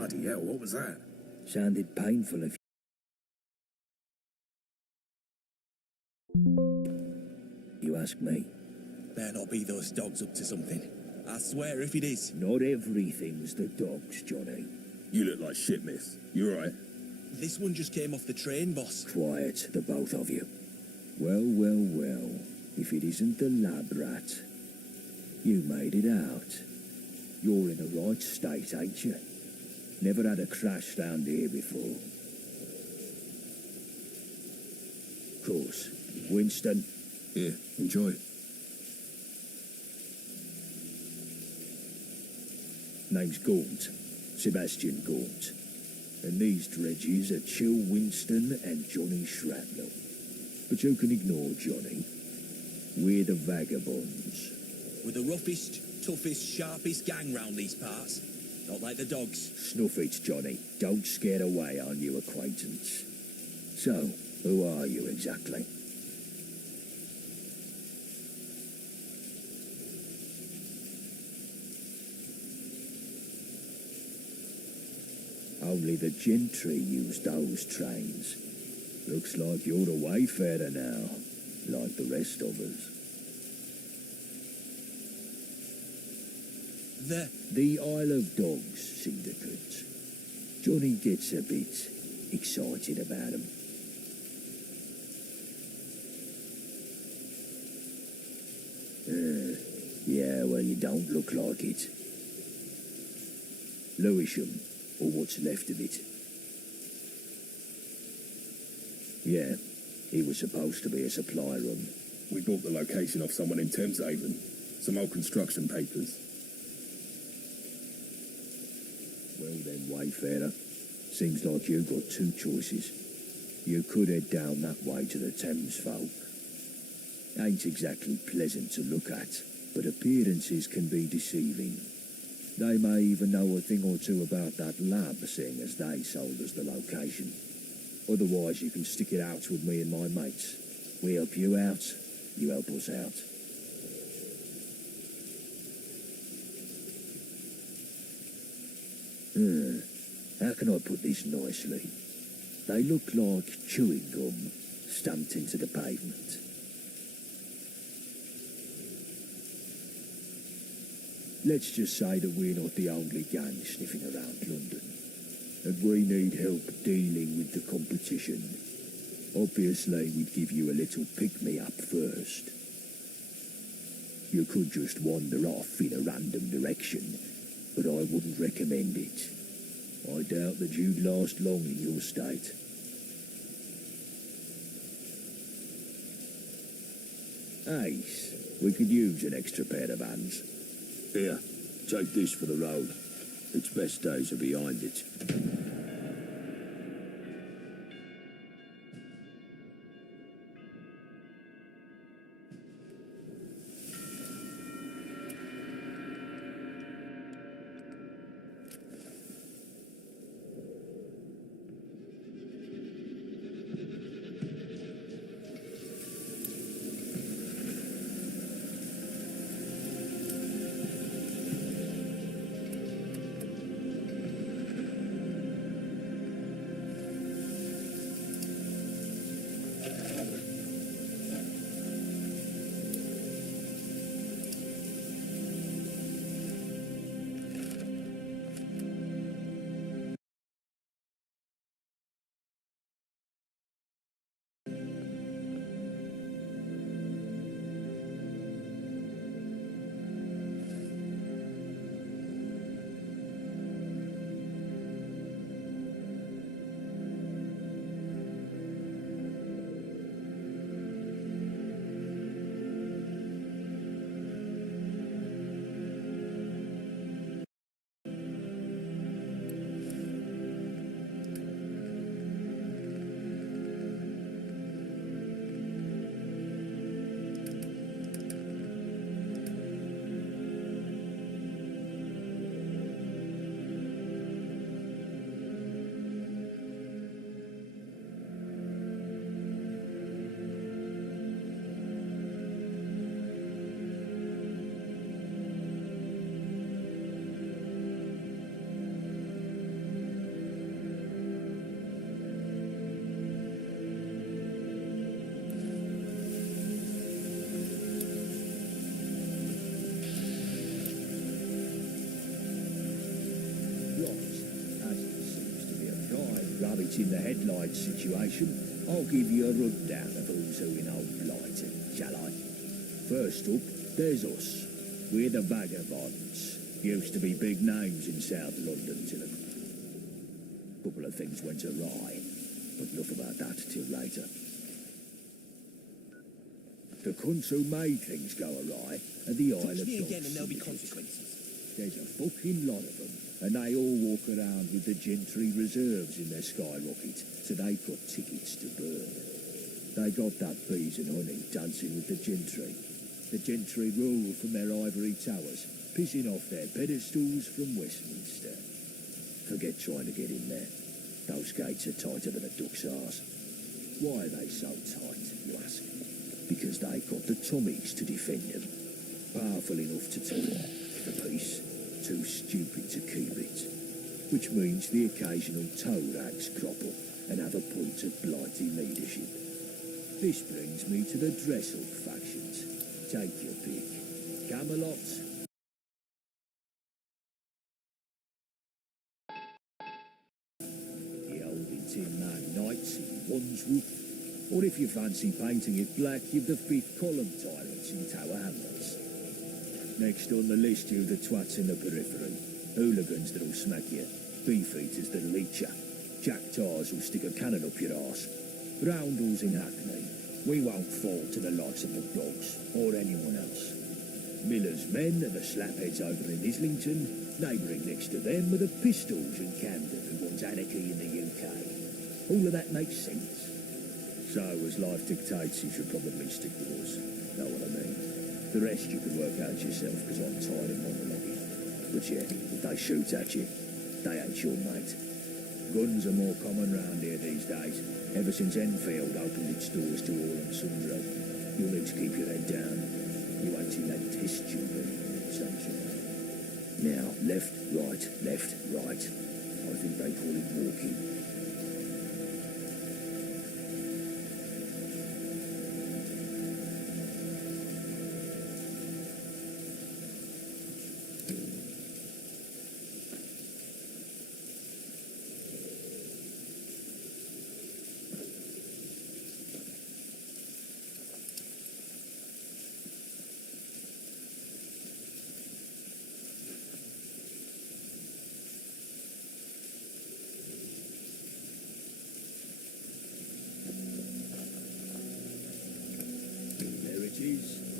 Bloody hell, what was that? Sounded painful if you ask me. Better not be those dogs up to something. I swear if it is. Not everything's the dogs, Johnny. You look like shit, miss. You alright? This one just came off the train, boss. Quiet, the both of you. Well, well, well. If it isn't the lab rat. You made it out. You're in a right state, ain't you? Never had a crash round here before. Course. Winston? Yeah, enjoy. Name's Gaunt. Sebastian Gaunt. And these dredges are Chill Winston and Johnny Shrapnel. But you can ignore Johnny. We're the vagabonds. We're the roughest, toughest, sharpest gang round these parts. Not like the dogs. Snuff it, Johnny. Don't scare away our new acquaintance. So, who are you exactly? Only the gentry use those trains. Looks like you're the wayfarer now, like the rest of us. The Isle of Dogs Syndicate. Johnny gets a bit excited about them. Yeah, well, you don't look like it. Lewisham, or what's left of it. Yeah, he was supposed to be a supply run. We bought the location off someone in Thameshaven. Some old construction papers. Well then, wayfarer. Seems like you got two choices. You could head down that way to the Thames folk. Ain't exactly pleasant to look at, but appearances can be deceiving. They may even know a thing or two about that lab, seeing as they sold us the location. Otherwise, you can stick it out with me and my mates. We help you out, you help us out. How can I put this nicely? They look like chewing gum stamped into the pavement. Let's just say that we're not the only gang sniffing around London, and we need help dealing with the competition. Obviously, we'd give you a little pick-me-up first. You could just wander off in a random direction, but I wouldn't recommend it. I doubt that you'd last long in your state. Ace, we could use an extra pair of hands. Here, take this for the road. Its best days are behind it. rabbit in the headlights situation, I'll give you a rundown of who's who in old Blighton, shall I? First up, there's us. We're the Vagabonds. Used to be big names in South London till a couple of things went awry, but enough about that till later. The cunts who made things go awry are the Isle Touch of me Dogs again and there'll be syndicate. consequences. There's a fucking lot of them, and they all walk around with the gentry reserves in their skyrocket, so they've got tickets to burn. They got that bees and honey dancing with the gentry. The gentry rule from their ivory towers, pissing off their pedestals from Westminster. Forget trying to get in there. Those gates are tighter than a duck's arse. Why are they so tight, you ask? Because they've got the Tommies to defend them. Powerful enough to talk for peace, too stupid to keep it. Which means the occasional toe rags crop up and have a point of blighty leadership. This brings me to the dress-up factions. Take your pick. Camelot, the old Tin Man Knights in Wandsworth, or if you fancy painting it black, you've the fifth column tyrants in Tower Hamlets. Next on the list, you've the twats in the periphery, hooligans that'll smack you, beefeaters that'll eat you, jack tars who'll stick a cannon up your arse, roundels in Hackney. We won't fall to the likes of the Dogs or anyone else. Miller's men are the slapheads over in Islington. Neighbouring next to them are the Pistols in Camden who want anarchy in the UK. All of that makes sense. So, as life dictates, you should probably stick with us. Know what I mean? The rest you can work out yourself, because I'm tired of monologuing. But yeah, if they shoot at you, they ain't your mate. Guns are more common round here these days, ever since Enfield opened its doors to all and sundry. You'll need to keep your head down. You ain't seen that test tube anymore, sunshine. Now, left, right, left, right. I think they call it walking.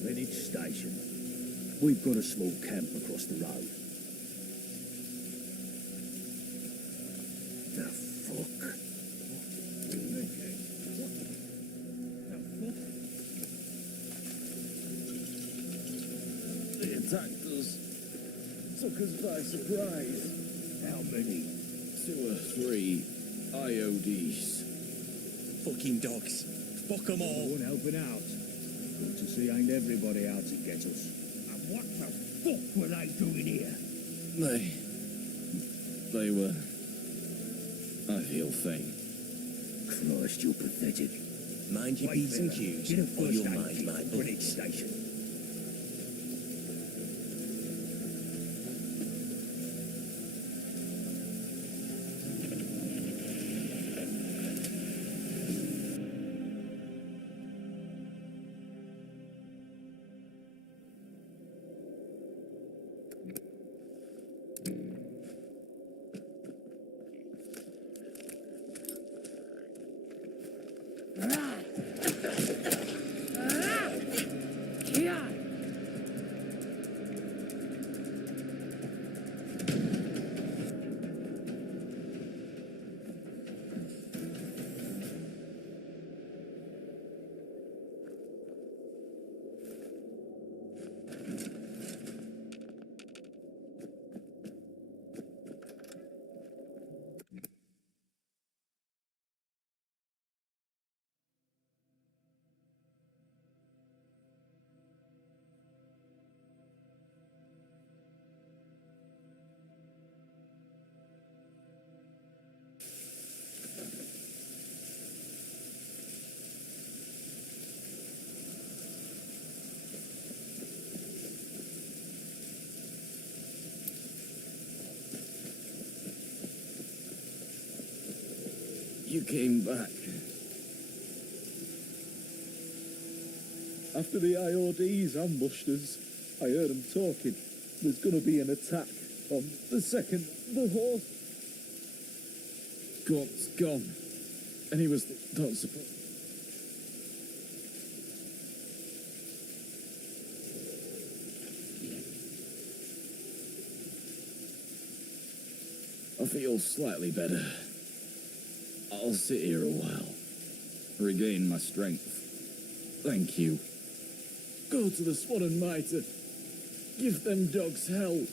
Greenwich Station. We've got a small camp across the road. The fuck? They attacked us. Took us by surprise. How many? 2 or 3 IODs. Fucking dogs. Fuck them all. One helping out. Good to see ain't everybody out to get us. And what the fuck were they doing here? They were... I feel faint. Christ, you're pathetic. Mind your P's and Q's, Get a or first you'll aid mind kit my for Greenwich business. Station. you came back. After the IODs ambushed us, I heard them talking. There's gonna be an attack on the second the horse. Gaunt's gone. And he was not supposed. I feel slightly better. I'll sit here a while. Regain my strength. Thank you. Go to the Swan and Mitre. Give them dogs hell.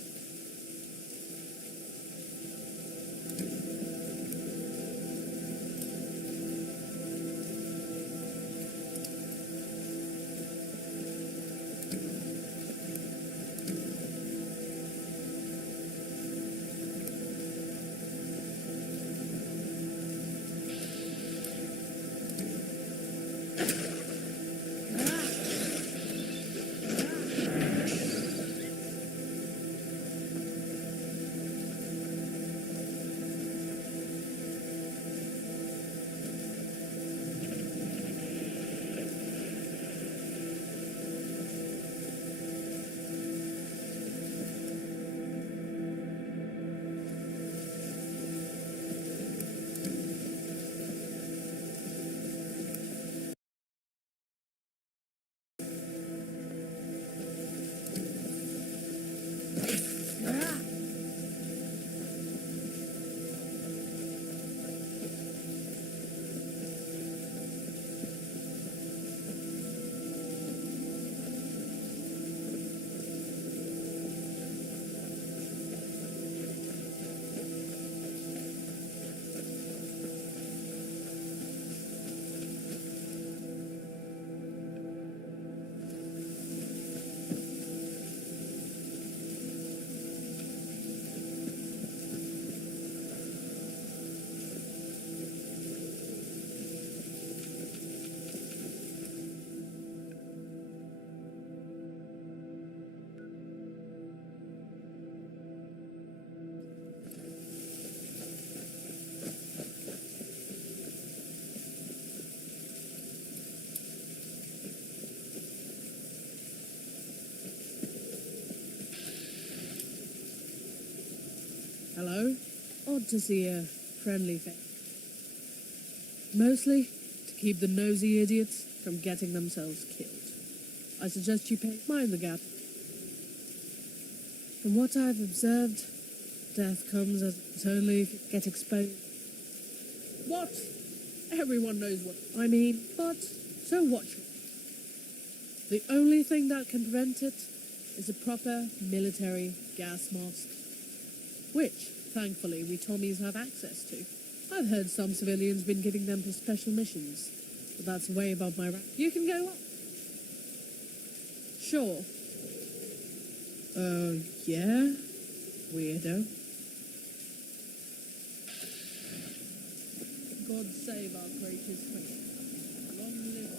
Hello? Odd to see a friendly face. Mostly to keep the nosy idiots from getting themselves killed. I suggest you mind the gap. From what I've observed, death comes as only if you get exposed. What? Everyone knows what I mean, but so watch it. The only thing that can prevent it is a proper military gas mask, which, thankfully, we Tommies have access to. I've heard some civilians been giving them for special missions, but that's way above my rank. You can go up. Sure. Yeah? Weirdo. God save our creatures from long live.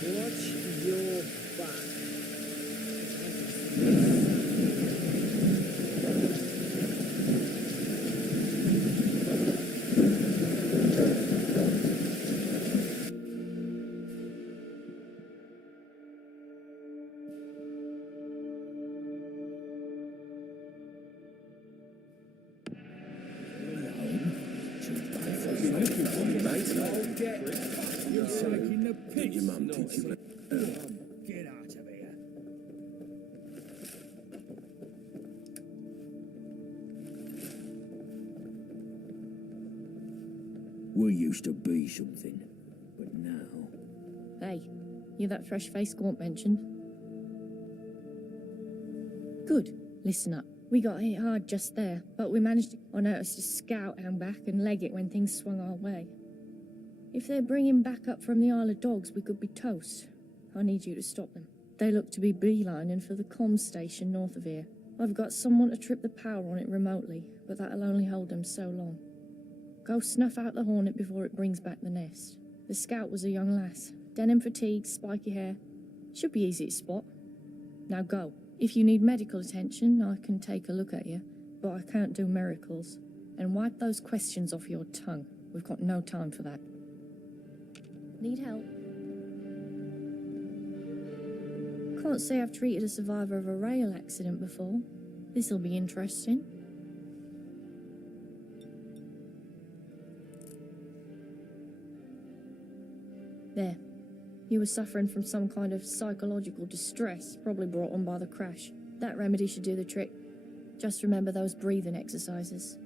Watch your back. You're taking the piss. Your mum teach you. Get out of here. We used to be something, but now... Hey, you that fresh-faced squawk mentioned? Good. Listen up. We got hit hard just there, but we managed to... I noticed a scout hang back and leg it when things swung our way. If they're bringing back up from the Isle of Dogs, we could be toast. I need you to stop them. They look to be beelining for the comm station north of here. I've got someone to trip the power on it remotely, but that'll only hold them so long. Go snuff out the Hornet before it brings back the nest. The scout was a young lass. Denim fatigues, spiky hair. Should be easy to spot. Now go. If you need medical attention, I can take a look at you, but I can't do miracles. And wipe those questions off your tongue. We've got no time for that. Need help? Can't say I've treated a survivor of a rail accident before. This'll be interesting. There. You were suffering from some kind of psychological distress, probably brought on by the crash. That remedy should do the trick. Just remember those breathing exercises.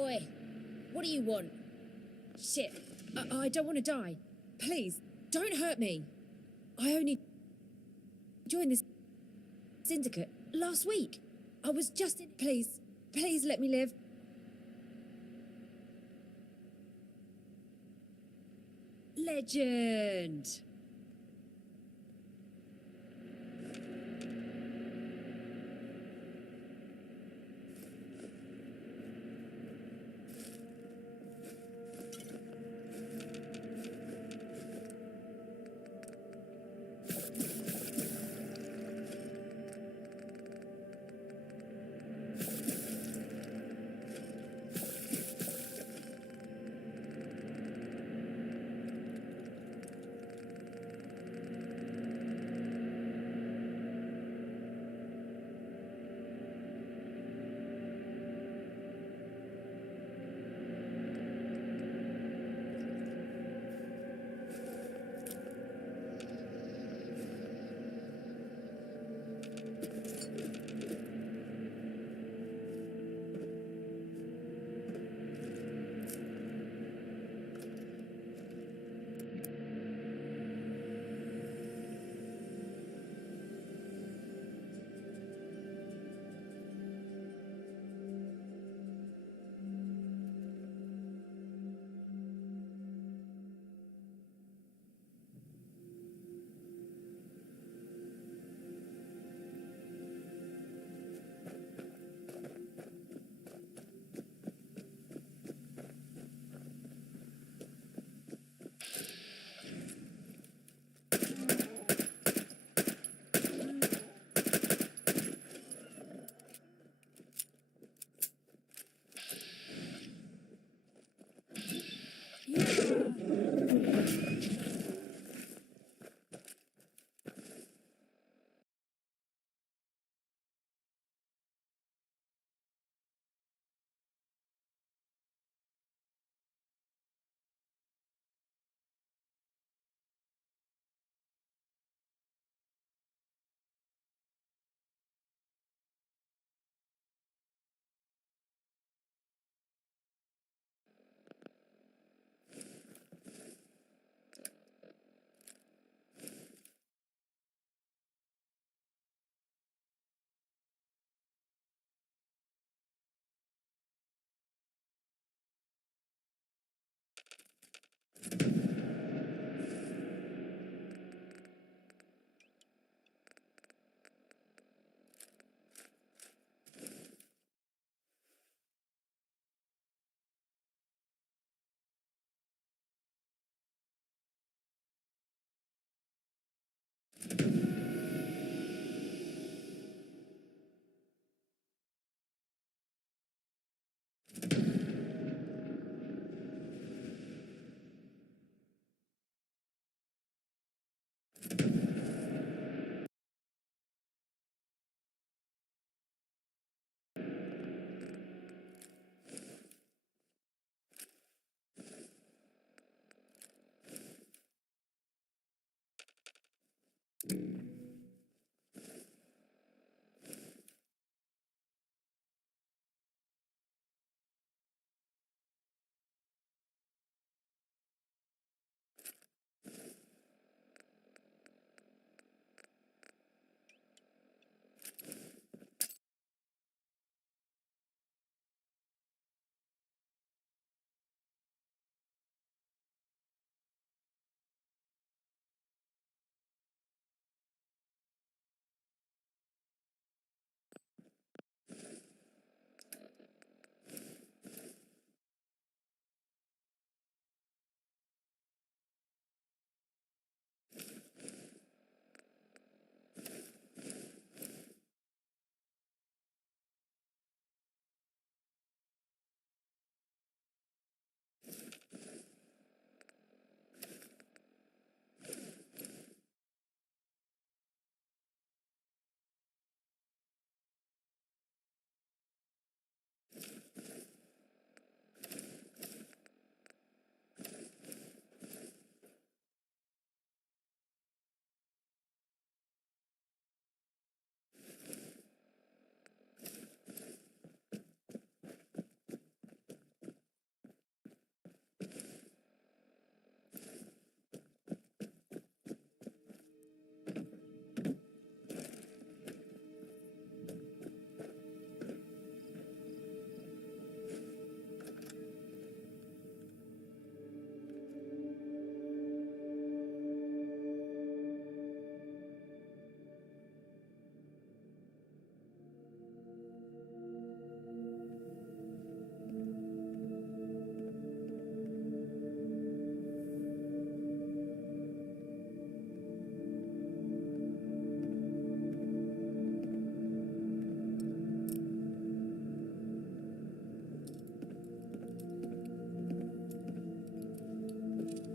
Oi, what do you want? Shit, I don't want to die. Please, don't hurt me. I only joined this syndicate last week. I was just in... Please let me live. Legend.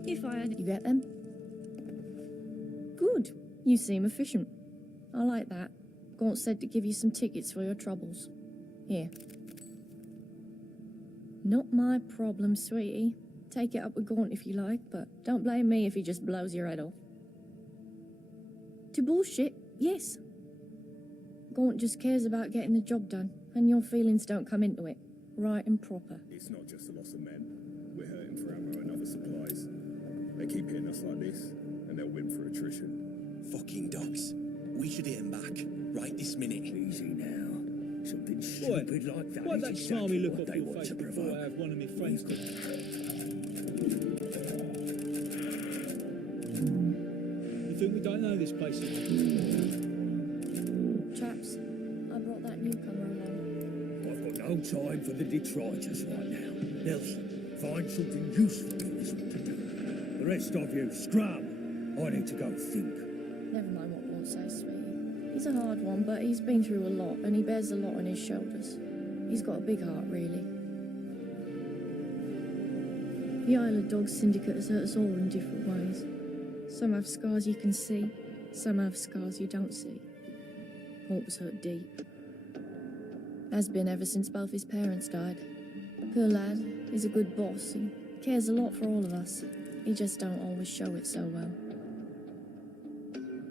If I had... You get them? Good. You seem efficient. I like that. Gaunt said to give you some tickets for your troubles. Here. Not my problem, sweetie. Take it up with Gaunt if you like, but don't blame me if he just blows your head off. To bullshit, yes. Gaunt just cares about getting the job done, and your feelings don't come into it. Right and proper. It's not just the loss of men. We're hurting for ammo and other supplies. They keep hitting us like this, and they'll win for attrition. Fucking dogs. We should hit 'em back, right this minute. Easy now. Something stupid like that Why'd is that exactly smarmy look what off they your want face to before I provoke. have one of my friends come? You think we don't know this place? Chaps, I brought that newcomer along. I've got no time for the detritus right now. Nelson, find something useful in this one to do. The rest of you, scram. I need to go think. Never mind what Gaunt says, sweetie. He's a hard one, but he's been through a lot, and he bears a lot on his shoulders. He's got a big heart, really. The Isle of Dogs Syndicate has hurt us all in different ways. Some have scars you can see, some have scars you don't see. Gaunt was hurt deep. Has been ever since both his parents died. Poor lad, he's a good boss. He cares a lot for all of us. He just don't always show it so well.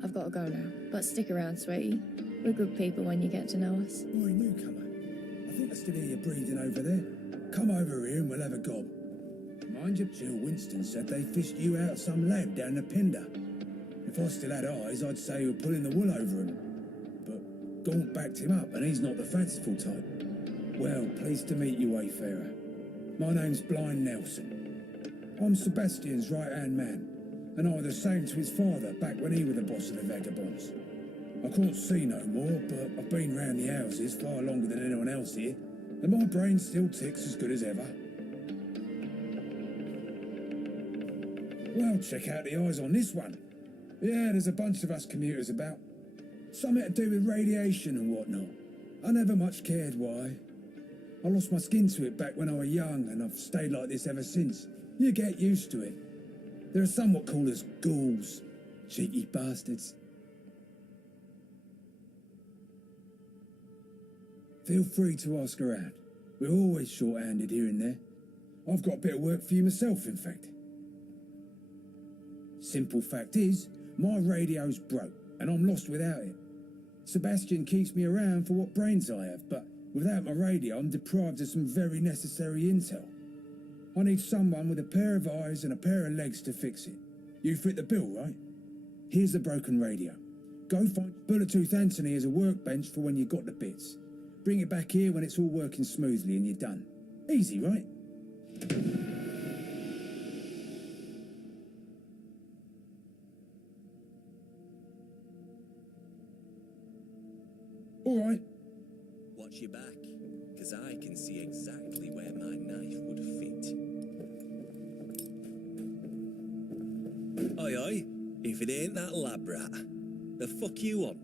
I've got to go now, but stick around, sweetie. We're good people when you get to know us. Oi, newcomer. I think I still hear you breathing over there. Come over here and we'll have a gob. Mind you, Jill Winston said they fished you out of some lab down the Pinder. If I still had eyes, I'd say you were pulling the wool over him. But Gaunt backed him up, and he's not the fanciful type. Well, pleased to meet you, Wayfarer. My name's Blind Nelson. I'm Sebastian's right-hand man, and I was the same to his father back when he was the boss of the vagabonds. I can't see no more, but I've been round the houses far longer than anyone else here, and my brain still ticks as good as ever. Well, check out the eyes on this one. Yeah, there's a bunch of us commuters about. Something to do with radiation and whatnot. I never much cared why. I lost my skin to it back when I was young, and I've stayed like this ever since. You get used to it. There are some what call us ghouls. Cheeky bastards. Feel free to ask around. We're always short-handed here and there. I've got a bit of work for you myself, in fact. Simple fact is, my radio's broke, and I'm lost without it. Sebastian keeps me around for what brains I have, but without my radio, I'm deprived of some very necessary intel. I need someone with a pair of eyes and a pair of legs to fix it. You fit the bill, right? Here's the broken radio. Go find Bullet-Tooth Anthony as a workbench for when you got the bits. Bring it back here when it's all working smoothly and you're done. Easy, right? All right. Watch your back, because I can see exactly where my knife would fit. Oi, oi, if it ain't that lab rat, the fuck you on?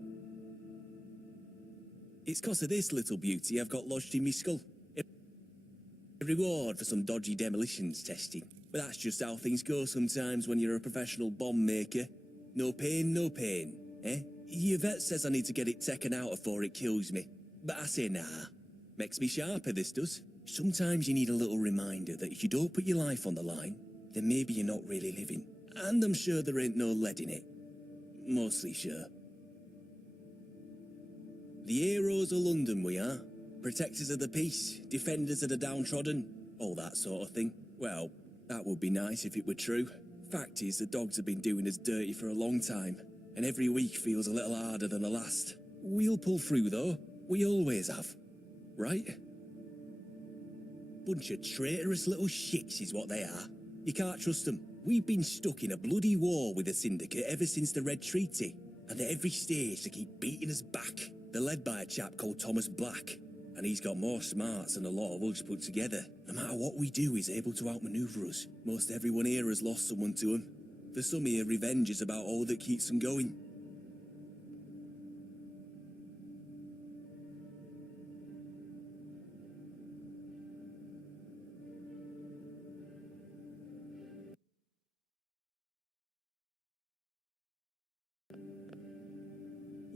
It's 'cause of this little beauty I've got lodged in me skull. A reward for some dodgy demolitions testing. But that's just how things go sometimes when you're a professional bomb maker. No pain, eh? Your vet says I need to get it taken out before it kills me. But I say nah. Makes me sharper, this does. Sometimes you need a little reminder that if you don't put your life on the line, then maybe you're not really living. And I'm sure there ain't no lead in it. Mostly sure. The heroes of London we are. Protectors of the peace, defenders of the downtrodden, all that sort of thing. Well, that would be nice if it were true. Fact is, the dogs have been doing us dirty for a long time, and every week feels a little harder than the last. We'll pull through though. We always have. Right? Bunch of traitorous little shits is what they are. You can't trust them. We've been stuck in a bloody war with the Syndicate ever since the Red Treaty, and at every stage they keep beating us back. They're led by a chap called Thomas Black, and he's got more smarts than a lot of us put together. No matter what we do, he's able to outmaneuver us. Most everyone here has lost someone to him. For some here, revenge is about all that keeps them going.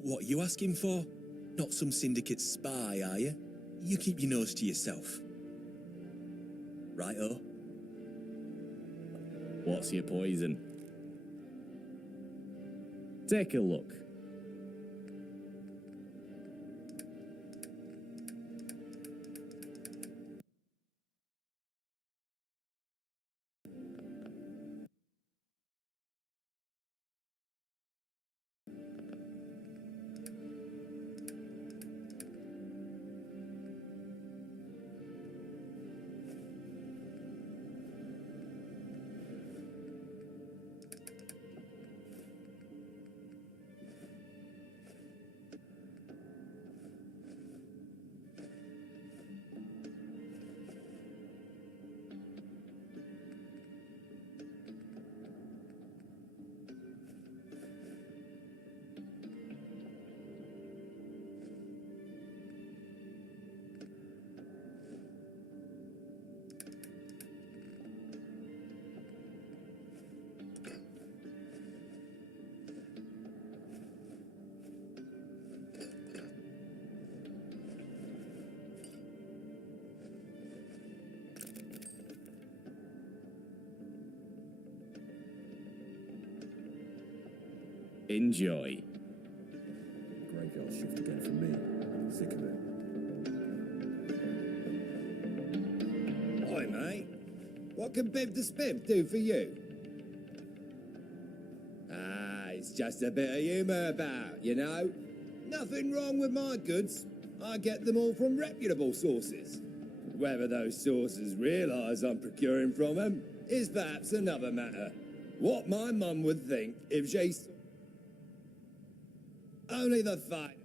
What are you asking for? Not some syndicate spy, are you? You keep your nose to yourself. Right-o. What's your poison? Take a look. Enjoy. Graveyard shift again for me. Sick of it. Hi, mate. What can Bib the Spib do for you? It's just a bit of humour about, you know. Nothing wrong with my goods. I get them all from reputable sources. Whether those sources realise I'm procuring from them is perhaps another matter. What my mum would think if she saw only the fight.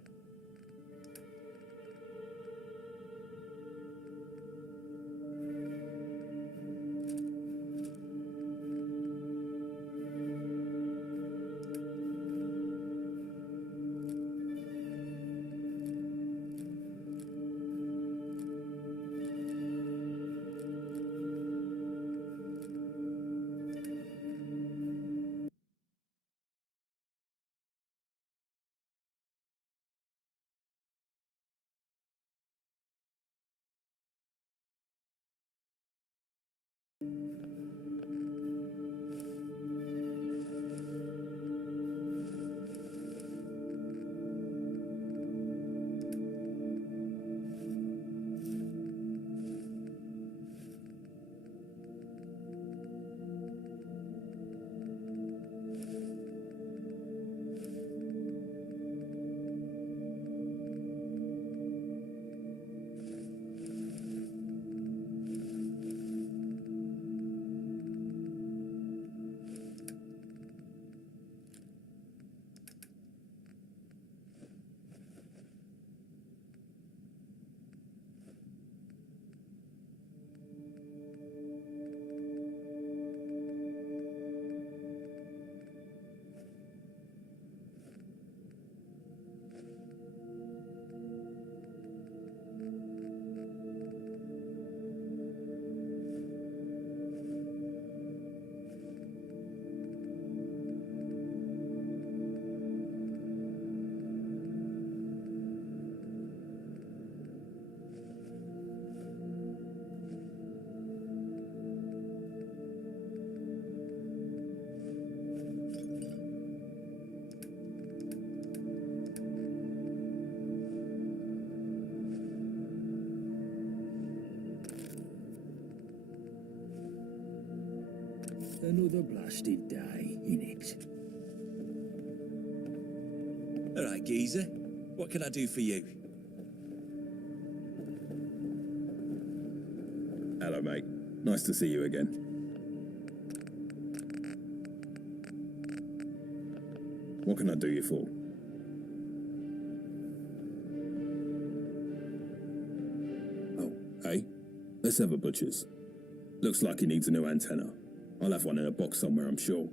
Another blasted day, innit? All right, geezer. What can I do for you? Hello, mate. Nice to see you again. What can I do you for? Oh, hey? Let's have a butcher's. Looks like he needs a new antenna. I'll have one in a box somewhere, I'm sure.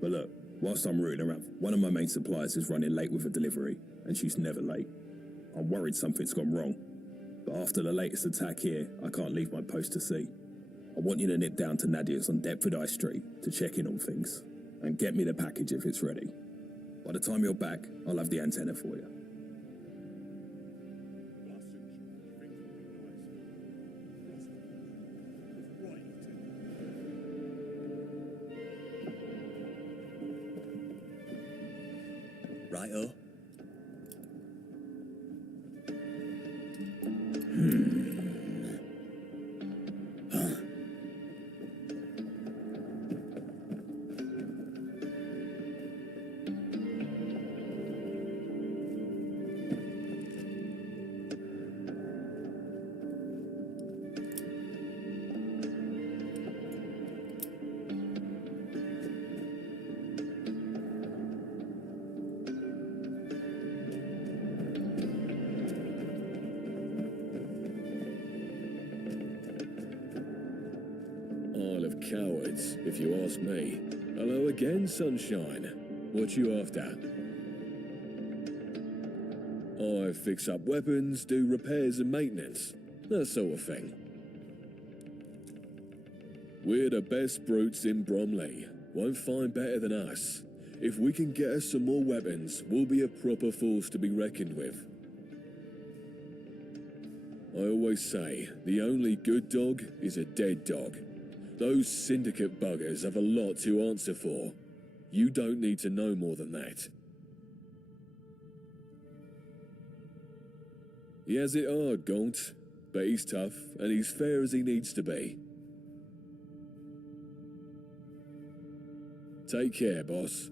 But look, whilst I'm rooting around, one of my main suppliers is running late with a delivery, and she's never late. I'm worried something's gone wrong. But after the latest attack here, I can't leave my post to see. I want you to nip down to Nadia's on Deptford High Street to check in on things, and get me the package if it's ready. By the time you're back, I'll have the antenna for you. Righto. Isle of cowards, if you ask me. Hello again, sunshine. What you after? I fix up weapons, do repairs and maintenance, that sort of thing. We're the best brutes in Bromley. Won't find better than us. If we can get us some more weapons, we'll be a proper force to be reckoned with. I always say, the only good dog is a dead dog. Those syndicate buggers have a lot to answer for. You don't need to know more than that. He has it hard, Gaunt, but he's tough and he's fair as he needs to be. Take care, boss.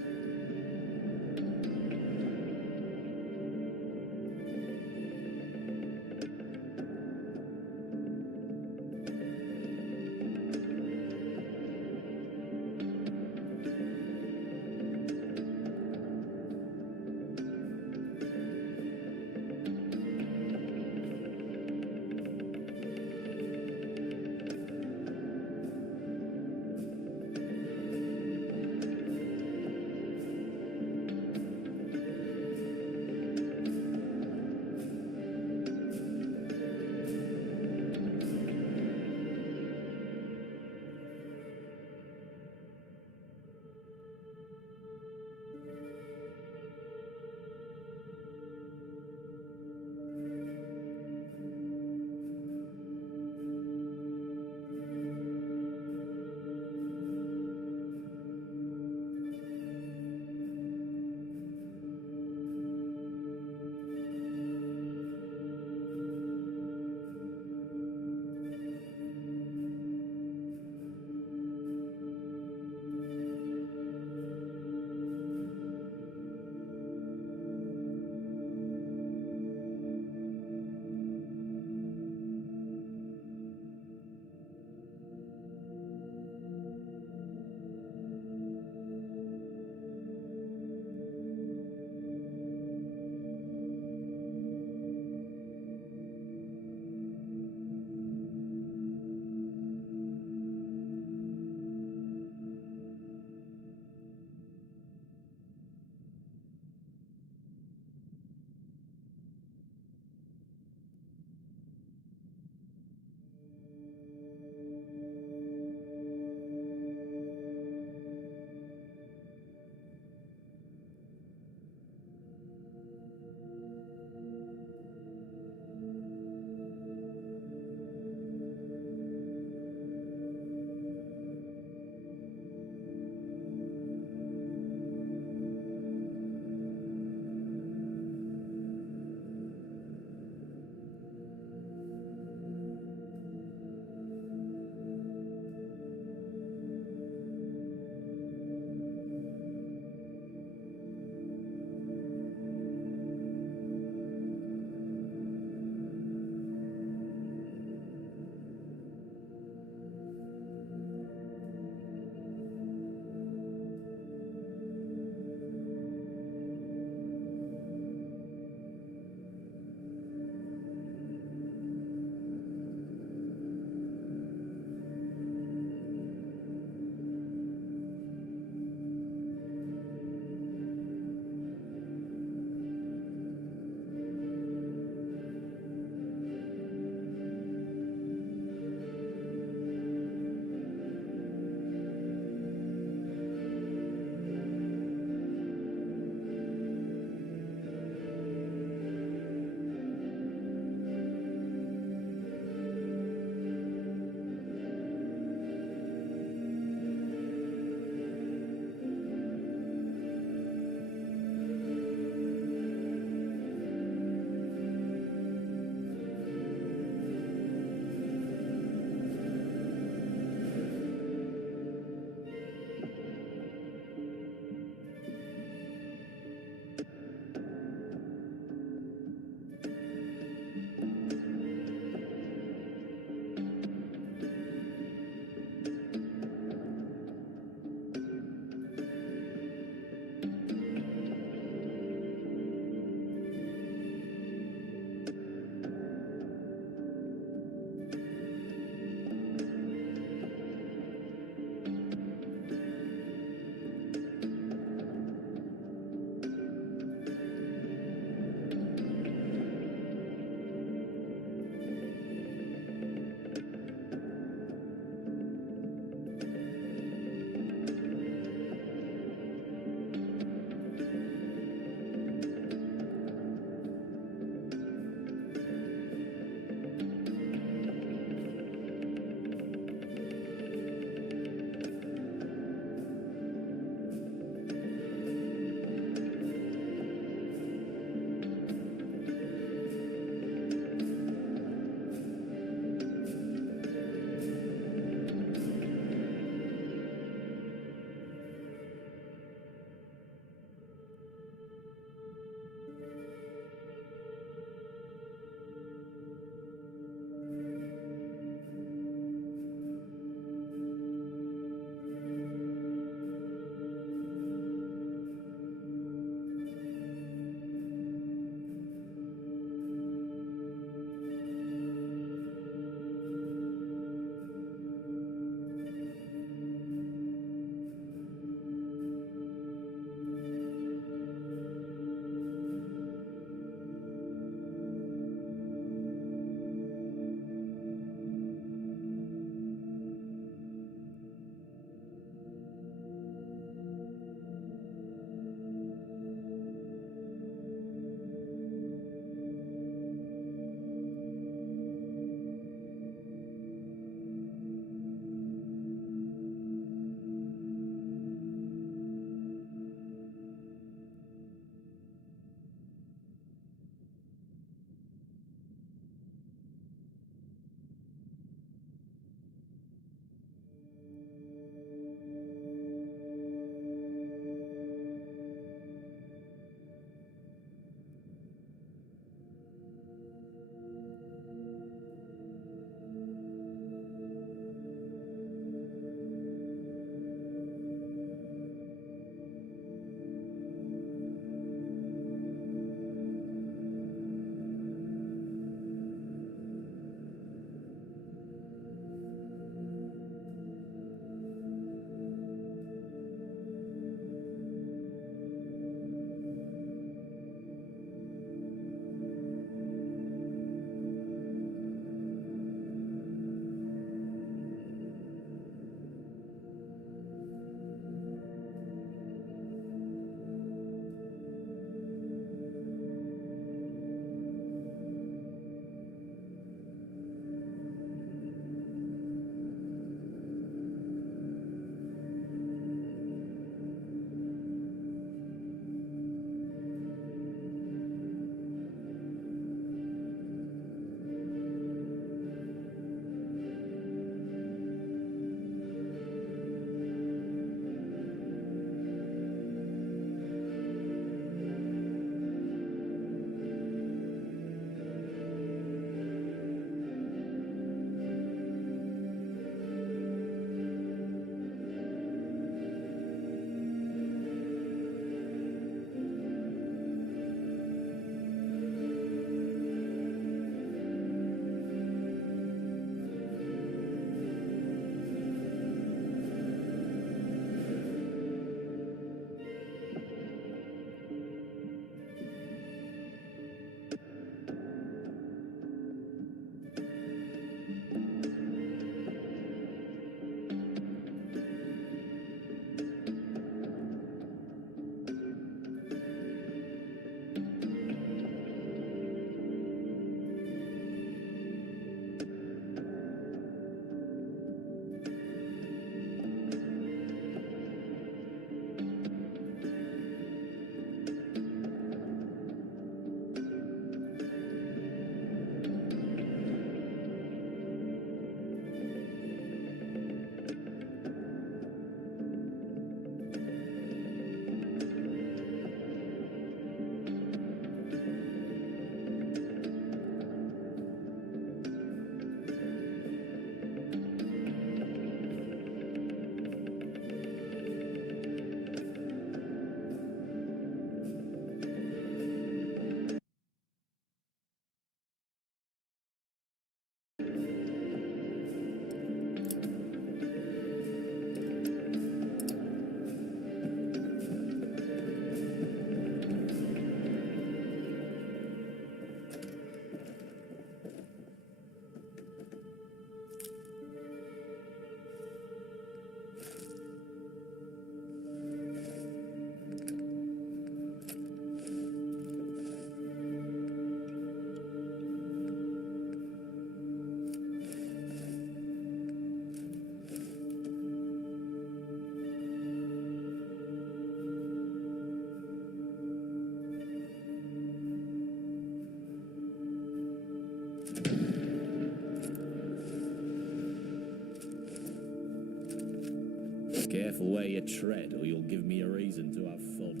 where you tread, or you'll give me a reason to have fun.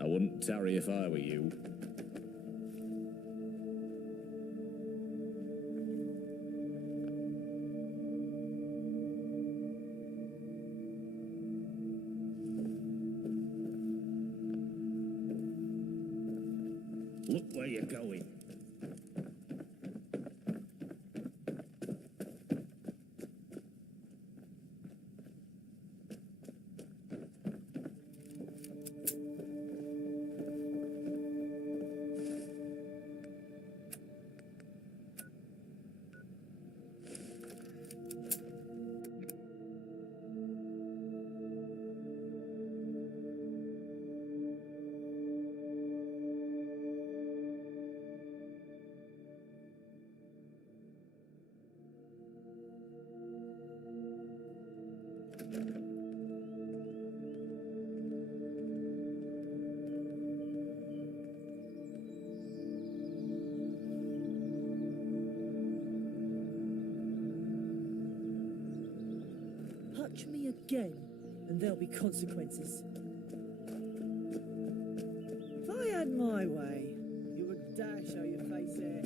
I wouldn't tarry if I were you. Look where you're going. Touch me again, and there'll be consequences. If I had my way, you would dare show your face here.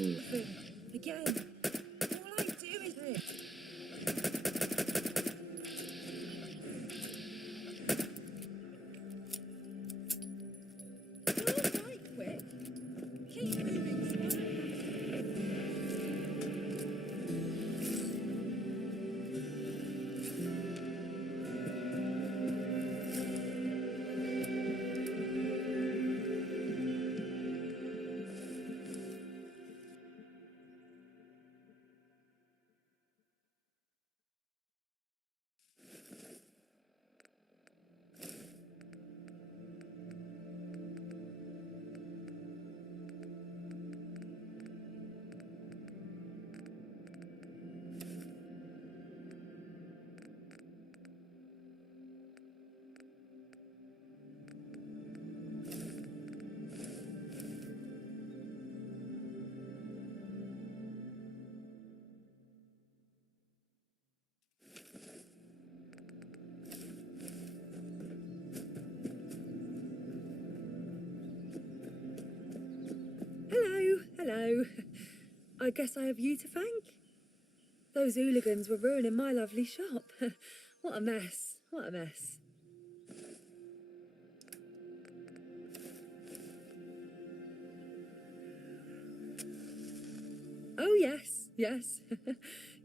Again. All I do is it. You're right, quick. Keep moving slow. Hello. I guess I have you to thank. Those hooligans were ruining my lovely shop. What a mess. What a mess. Oh, yes.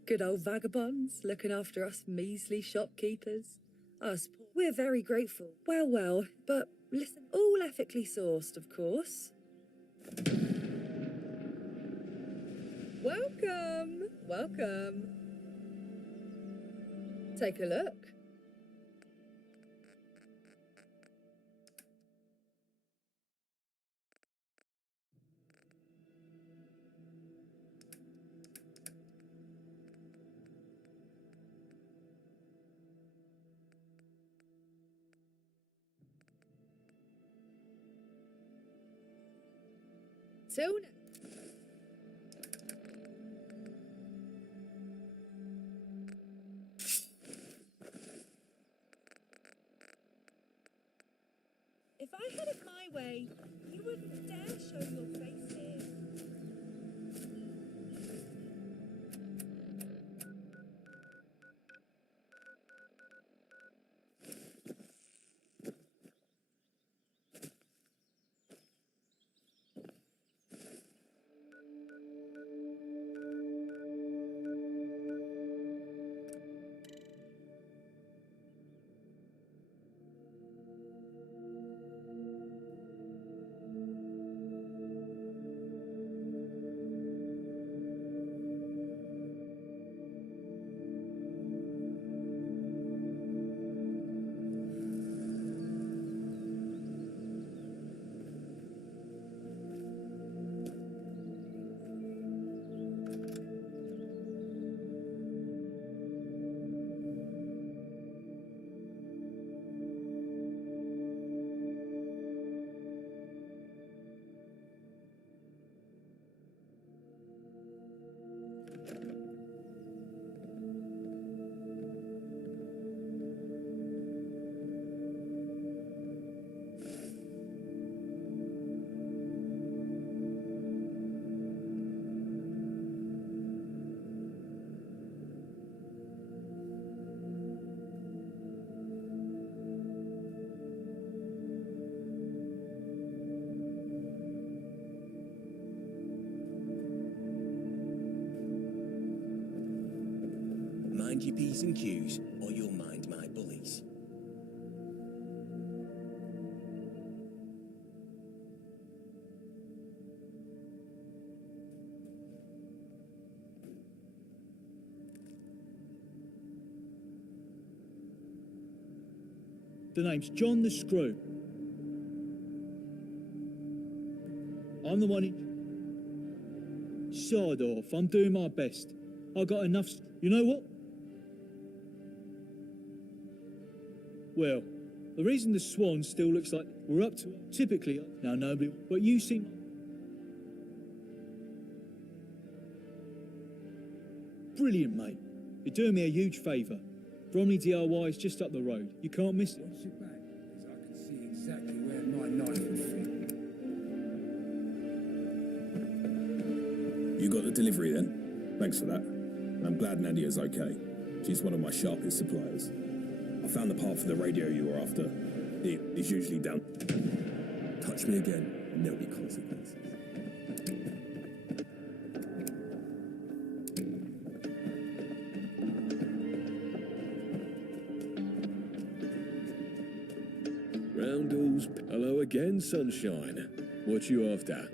Good old vagabonds looking after us measly shopkeepers. Us, we're very grateful. Well, but listen, all ethically sourced, of course. Welcome. Take a look. Till now. If I had it my way, you wouldn't dare show your face here. Mind your P's and Q's, or you'll mind my bullies. The name's John the Screw. I'm the one in... Sod off, I'm doing my best. I got enough... You know what? Well, the reason the Swan still looks like we're up to it, typically, now nobody... But you seem... Brilliant, mate. You're doing me a huge favour. Bromley DIY is just up the road. You can't miss it. Watch your back, because I can see exactly where my knife would fit. You got the delivery then? Thanks for that. I'm glad Nadia's okay. She's one of my sharpest suppliers. I found the part for the radio you were after. It is usually down. Touch me again, and there'll be consequences. Roundels. Hello again, sunshine. What you after?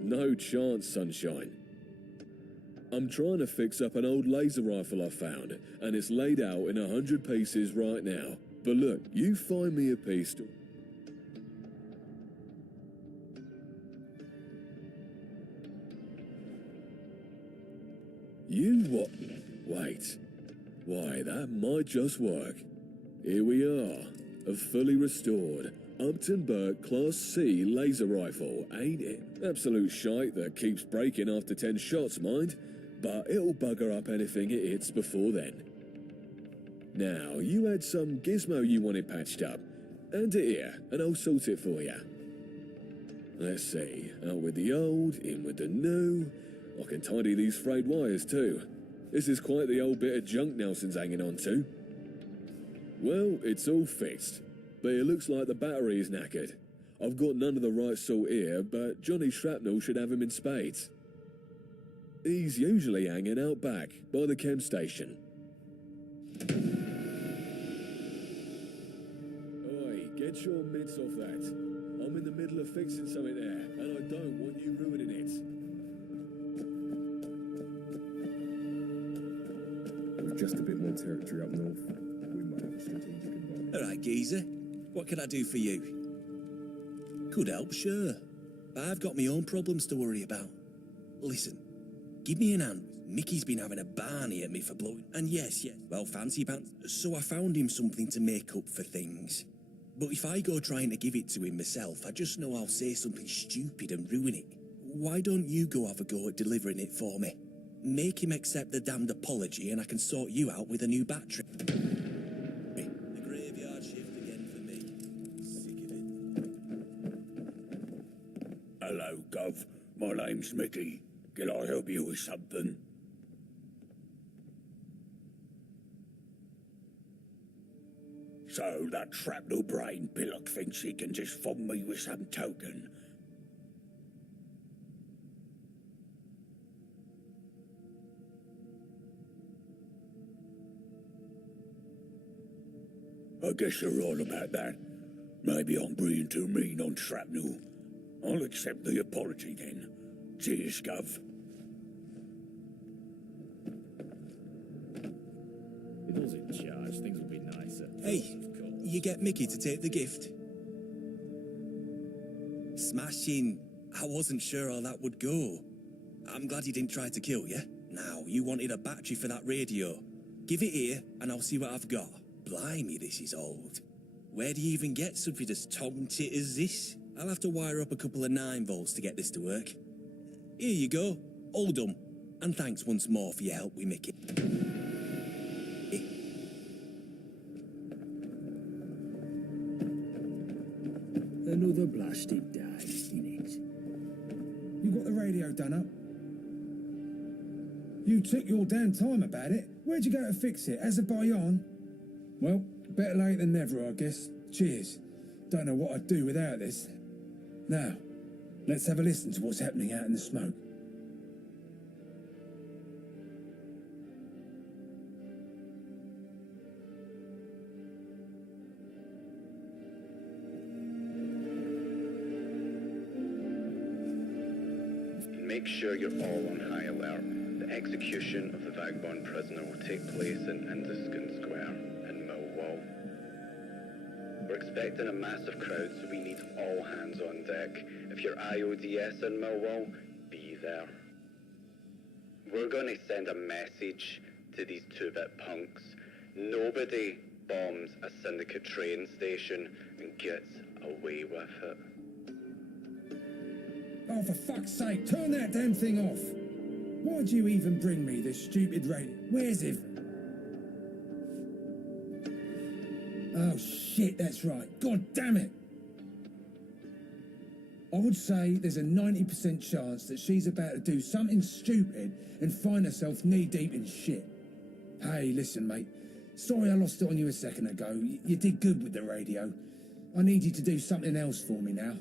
No chance, sunshine. I'm trying to fix up an old laser rifle I found, and it's laid out in 100 pieces right now. But look, you find me a pistol. You what? Wait. Why, that might just work. Here we are. A fully restored Upton Burke Class C laser rifle, ain't it? Absolute shite that keeps breaking after 10 shots, mind. But it'll bugger up anything it hits before then. Now, you had some gizmo you wanted patched up. Hand it here, and I'll sort it for you. Let's see. Out with the old, in with the new. I can tidy these frayed wires too. This is quite the old bit of junk Nelson's hanging on to. Well, it's all fixed, but it looks like the battery is knackered. I've got none of the right sort here, but Johnny Shrapnel should have him in spades. He's usually hanging out back, by the chem station. Oi, get your mitts off that. I'm in the middle of fixing something there, and I don't want you ruining it. With just a bit more territory up north, we might have a strategic advantage. All right, geezer. What can I do for you? Could help, sure. But I've got my own problems to worry about. Listen, give me an hand. Mickey's been having a barney at me for blowing. And yes, well, fancy pants. So I found him something to make up for things. But if I go trying to give it to him myself, I just know I'll say something stupid and ruin it. Why don't you go have a go at delivering it for me? Make him accept the damned apology and I can sort you out with a new battery. The graveyard shift again for me. Sick of it. Hello, Gov. My name's Mickey. Can I help you with something? So that shrapnel brain pillock thinks he can just fob me with some token. I guess you're right about that. Maybe I'm being too mean on shrapnel. I'll accept the apology then. Cheers, Gov. With us in charge, things will be nicer. Hey, you get Mickey to take the gift? Smashing. I wasn't sure how that would go. I'm glad he didn't try to kill you. Now, you wanted a battery for that radio. Give it here, and I'll see what I've got. Blimey, this is old. Where do you even get something as tom-tit as this? I'll have to wire up a couple of 9 volts to get this to work. Here you go. All done. And thanks once more for your help with Mickey. Another blasted day, innit? You got the radio done up? You took your damn time about it. Where'd you go to fix it? Azerbaijan? Well, better late than never, I guess. Cheers. Don't know what I'd do without this. Now, let's have a listen to what's happening out in the smoke. Make sure you're all on high alert. The execution of the vagabond prisoner will take place in Induskin Square in Millwall. We're expecting a massive crowd, so we need all hands on deck. If you're IODS in Millwall, be there. We're going to send a message to these 2-bit punks. Nobody bombs a syndicate train station and gets away with it. Oh, for fuck's sake, turn that damn thing off. Why'd you even bring me this stupid radio? Where's it? Oh, shit, that's right. God damn it. I would say there's a 90% chance that she's about to do something stupid and find herself knee-deep in shit. Hey, listen, mate. Sorry I lost it on you a second ago. You did good with the radio. I need you to do something else for me now.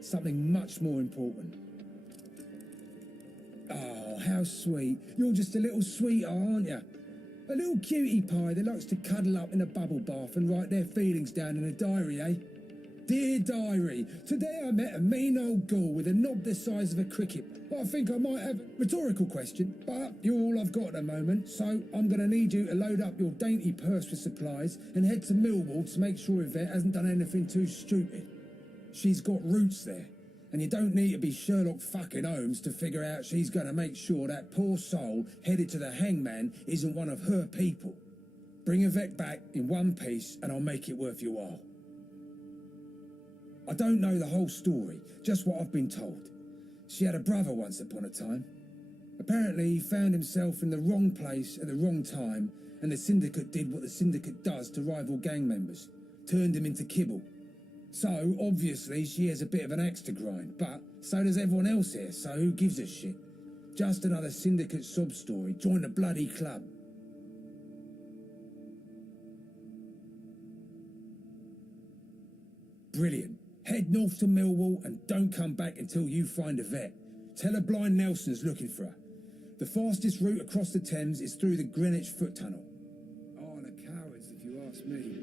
Something much more important. Oh, how sweet. You're just a little sweetheart, aren't you? A little cutie pie that likes to cuddle up in a bubble bath and write their feelings down in a diary, eh? Dear diary, today I met a mean old ghoul with a knob the size of a cricket. I think I might have a rhetorical question, but you're all I've got at the moment, so I'm going to need you to load up your dainty purse with supplies and head to Millwall to make sure Yvette hasn't done anything too stupid. She's got roots there, and you don't need to be Sherlock fucking Holmes to figure out she's going to make sure that poor soul headed to the hangman isn't one of her people. Bring Yvette back in one piece and I'll make it worth your while. I don't know the whole story, just what I've been told. She had a brother once upon a time. Apparently he found himself in the wrong place at the wrong time, and the syndicate did what the syndicate does to rival gang members, turned him into kibble. So, obviously, she has a bit of an axe to grind, but so does everyone else here, so who gives a shit? Just another syndicate sob story. Join the bloody club. Brilliant. Head north to Millwall and don't come back until you find Yvette. Tell her Blind Nelson's looking for her. The fastest route across the Thames is through the Greenwich Foot Tunnel. Oh, the cowards, if you ask me.